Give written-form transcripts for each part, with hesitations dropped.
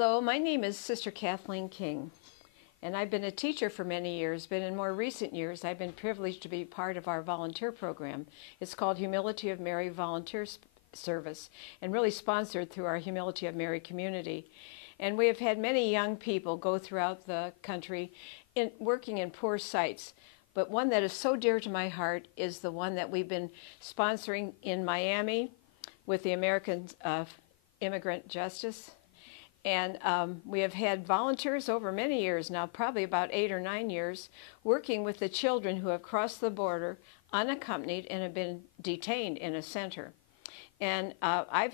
Hello, my name is Sister Kathleen King, and I've been a teacher for many years, but in more recent years I've been privileged to be part of our volunteer program. It's called Humility of Mary Volunteer Service, and really sponsored through our Humility of Mary community. And we have had many young people go throughout the country working in poor sites. But one that is so dear to my heart is the one that we've been sponsoring in Miami with the American Immigrant Justice. And we have had volunteers over many years now, probably about 8 or 9 years, working with the children who have crossed the border unaccompanied and have been detained in a center. And I've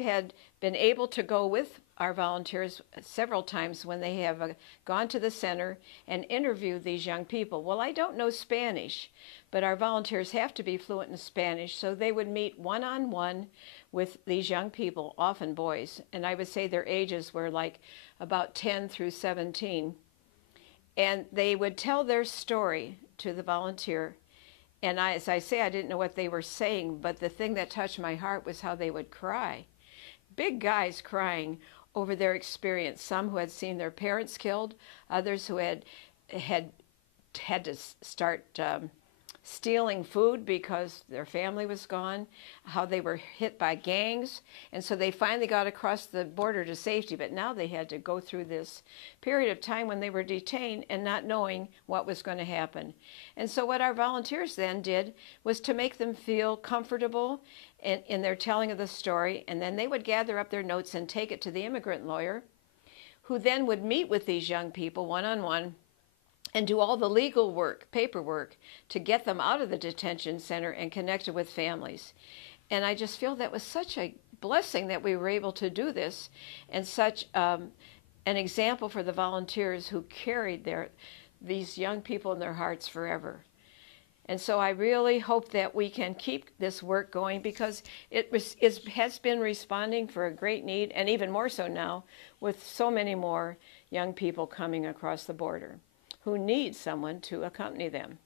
been able to go with our volunteers several times when they have gone to the center and interviewed these young people. Well, I don't know Spanish, but our volunteers have to be fluent in Spanish, so they would meet one-on-one with these young people, often boys, and I would say their ages were like about 10 through 17. And they would tell their story to the volunteer. And as I say, I didn't know what they were saying, but the thing that touched my heart was how they would cry. Big guys crying over their experience, some who had seen their parents killed, others who had to start stealing food because their family was gone, how they were hit by gangs, and so they finally got across the border to safety, but now they had to go through this period of time when they were detained and not knowing what was going to happen. And so what our volunteers then did was to make them feel comfortable in their telling of the story, and then they would gather up their notes and take it to the immigrant lawyer, who then would meet with these young people one-on-one and do all the legal work, paperwork, to get them out of the detention center and connected with families. And I just feel that was such a blessing that we were able to do this, and such an example for the volunteers who carried these young people in their hearts forever. And so I really hope that we can keep this work going, because it has been responding for a great need, and even more so now with so many more young people coming across the border who need someone to accompany them.